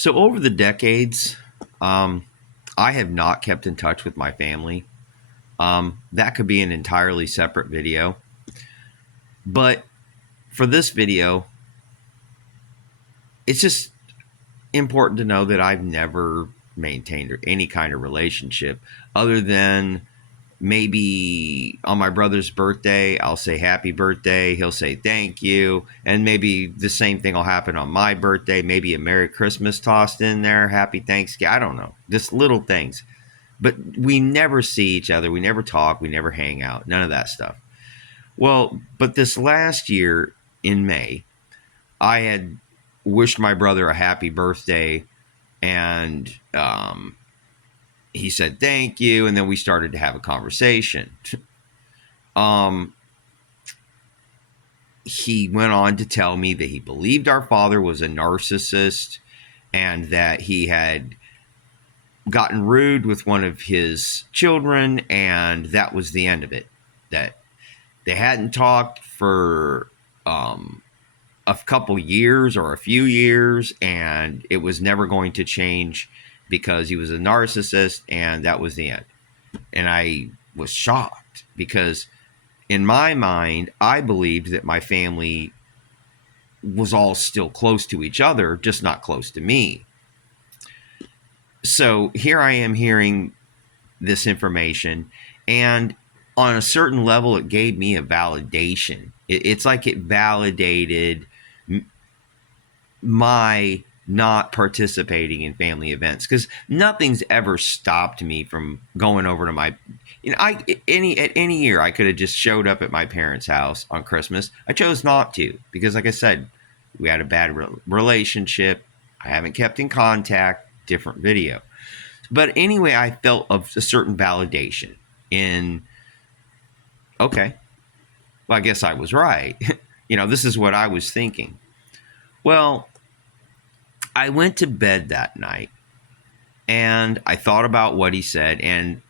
So over the decades, I have not kept in touch with my family. That could be an entirely separate video. But for this video, it's just important to know that I've never maintained any kind of relationship other than maybe on my brother's birthday, I'll say happy birthday. He'll say thank you. And maybe the same thing will happen on my birthday. Maybe a Merry Christmas tossed in there. Happy Thanksgiving. I don't know. Just little things. But we never see each other. We never talk. We never hang out. None of that stuff. Well, but this last year in May, I had wished my brother a happy birthday, and he said thank you, and then we started to have a conversation. He went on to tell me that he believed our father was a narcissist and that he had gotten rude with one of his children, and that was the end of it. That they hadn't talked for a couple years or a few years, and it was never going to change because he was a narcissist, and that was the end. And I was shocked because in my mind, I believed that my family was all still close to each other, just not close to me. So here I am hearing this information, and on a certain level, it gave me a validation. It's like it validated my not participating in family events, because nothing's ever stopped me from going over to my, at any year I could have just showed up at my parents' house on Christmas. I chose not to because, like I said, we had a bad relationship. I haven't kept in contact. Different video. But anyway, I felt of a certain validation in, okay, well, I guess I was right. This is what I was thinking. Well, I went to bed that night and I thought about what he said. And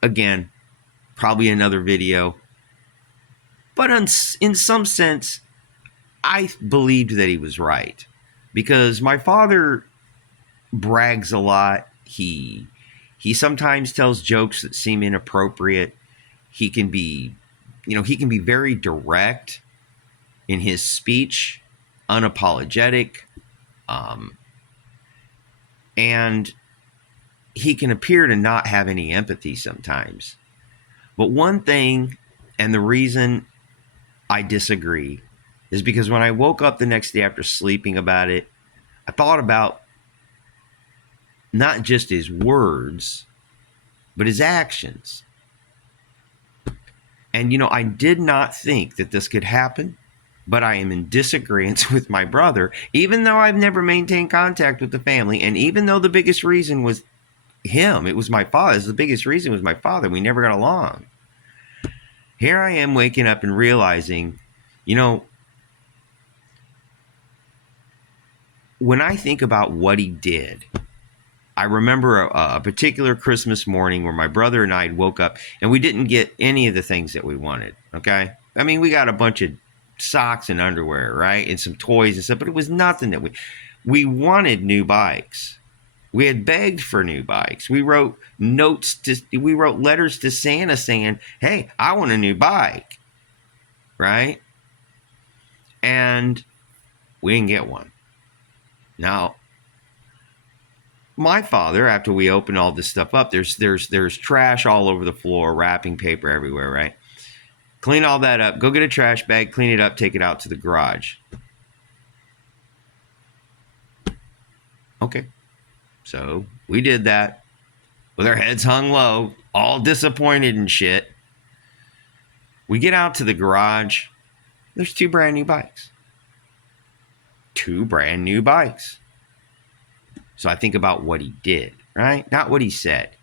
again, probably another video. But in some sense, I believed that he was right, because my father brags a lot. He sometimes tells jokes that seem inappropriate. He can be very direct in his speech, unapologetic. And he can appear to not have any empathy sometimes. But one thing, and the reason I disagree, is because when I woke up the next day after sleeping about it, I thought about not just his words, but his actions. And, I did not think that this could happen, but I am in disagreement with my brother, even though I've never maintained contact with the family. And even though the biggest reason was him, it was my father. The biggest reason was my father. We never got along. Here I am waking up and realizing, when I think about what he did, I remember a particular Christmas morning where my brother and I woke up and we didn't get any of the things that we wanted. Okay. I mean, we got a bunch of socks and underwear, right? And some toys and stuff, but it was nothing that we wanted new bikes. We had begged for new bikes. We wrote letters to Santa saying, hey, I want a new bike. Right? And we didn't get one. Now, my father, after we opened all this stuff up, there's trash all over the floor, wrapping paper everywhere, right? Clean all that up. Go get a trash bag, clean it up, take it out to the garage. Okay. So we did that with our heads hung low, all disappointed and shit. We get out to the garage. There's 2 brand new bikes. 2 brand new bikes. So I think about what he did, right? Not what he said.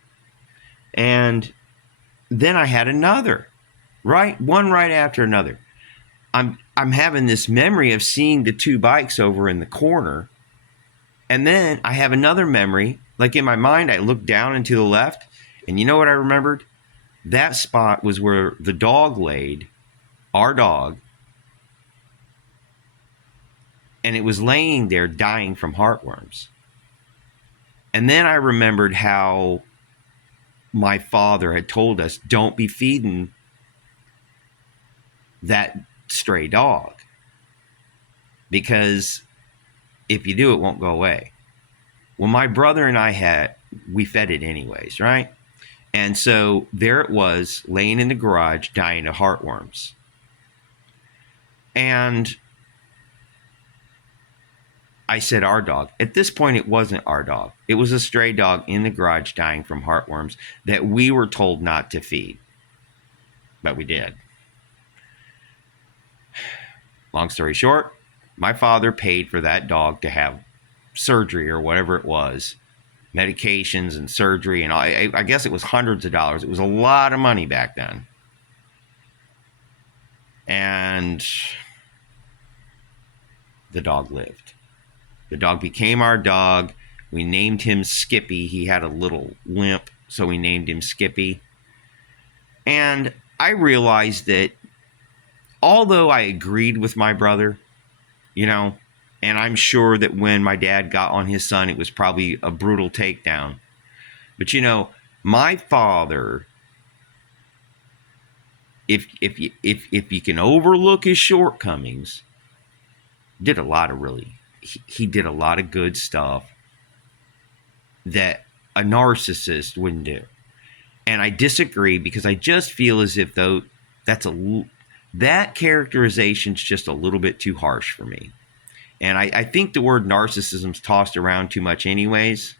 And then I had another. Right, one right after another. I'm having this memory of seeing the 2 bikes over in the corner, and then I have another memory. Like in my mind, I looked down and to the left, and you know what I remembered? That spot was where the dog laid, our dog, and it was laying there dying from heartworms. And then I remembered how my father had told us, don't be feeding that stray dog, because if you do, it won't go away. Well, my brother and we fed it anyways, right? And so there it was, laying in the garage, dying of heartworms. And I said, our dog. At this point, it wasn't our dog. It was a stray dog in the garage dying from heartworms that we were told not to feed. But we did. Long story short, my father paid for that dog to have surgery or whatever it was, medications and surgery, and I guess it was hundreds of dollars. It was a lot of money back then. And the dog lived. The dog became our dog. We named him Skippy. He had a little limp, so we named him Skippy. And I realized that although I agreed with my brother, and I'm sure that when my dad got on his son, it was probably a brutal takedown. But my father, if you can overlook his shortcomings, did a lot of he did a lot of good stuff that a narcissist wouldn't do. And I disagree, because I just feel as if though that characterization's just a little bit too harsh for me. And I think the word narcissism's tossed around too much anyways,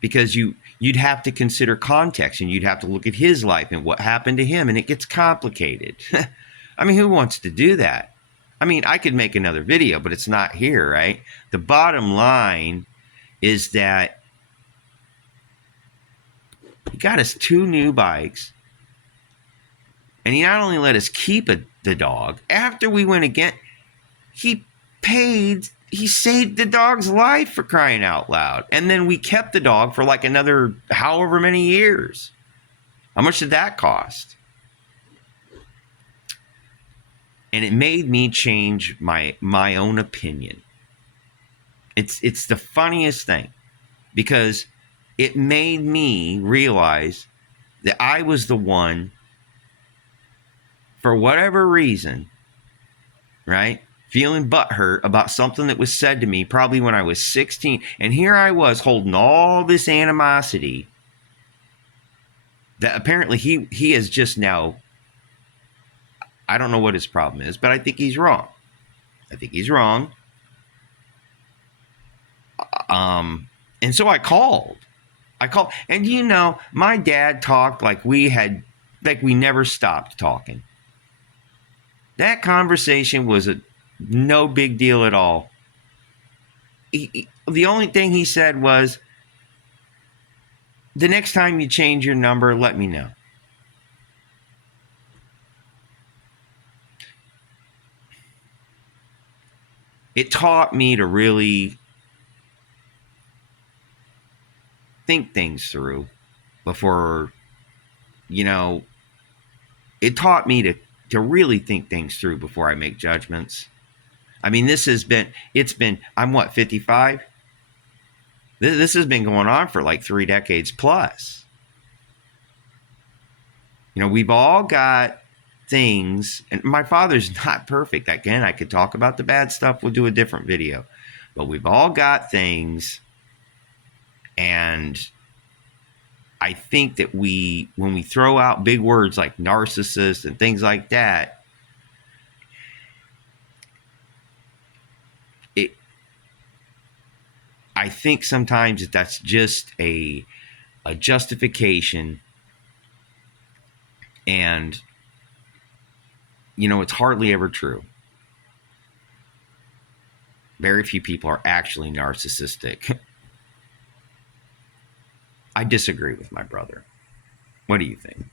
because you'd have to consider context, and you'd have to look at his life and what happened to him, and it gets complicated. I mean, who wants to do that? I mean, I could make another video, but it's not here, right? The bottom line is that he got us 2 new bikes, and he not only let us keep the dog, after we went again, he saved the dog's life, for crying out loud. And then we kept the dog for like another however many years. How much did that cost? And it made me change my own opinion. It's the funniest thing, because it made me realize that I was the one, for whatever reason, right, feeling butthurt about something that was said to me probably when I was 16. And here I was holding all this animosity that apparently he has just now, I don't know what his problem is, but I think he's wrong. And so I called. And my dad talked like we never stopped talking. That conversation was no big deal at all. The only thing he said was, the next time you change your number, let me know. It taught me to really think things through before, it taught me to really think things through before I make judgments. I mean, I'm what, 55? This has been going on for like 3 decades plus. We've all got things, and my father's not perfect. Again, I could talk about the bad stuff. We'll do a different video. But we've all got things, and I think that when we throw out big words like narcissist and things like that, I think sometimes that's just a justification, and it's hardly ever true. Very few people are actually narcissistic. I disagree with my brother. What do you think?